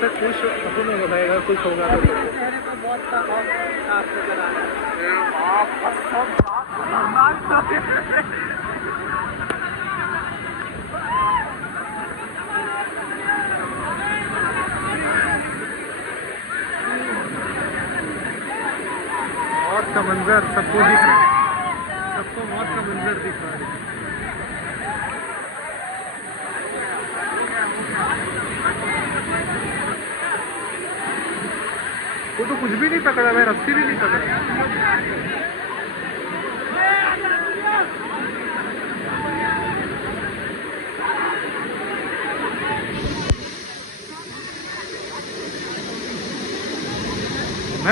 अच्छा खुश अपने हो भाई, अगर खुश होगा तो मौत का मंजर सबको दिख रहा है, सबको मौत का मंजर दिख रहा है। वो तो कुछ भी नहीं पकड़ा भाई, रस्सी भी नहीं पकड़ा।